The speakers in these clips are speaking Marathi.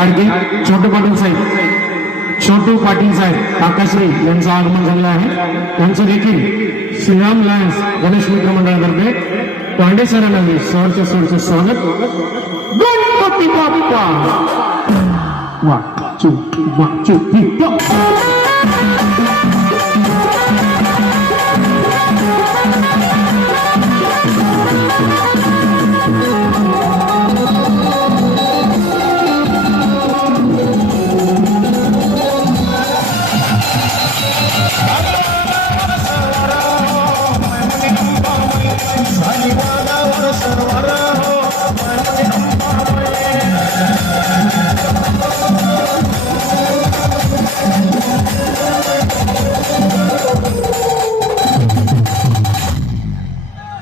लाडके छोटू पाटील साहेब काकाश्री यांचं आगमन झालं आहे। त्यांचं देखील श्रीराम लायन्स गणेश मित्र मंडळातर्फे पांडे सरांनी सहर्ष स्वागत। गणपती बाप्पा 1 2 3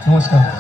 नमस्कार।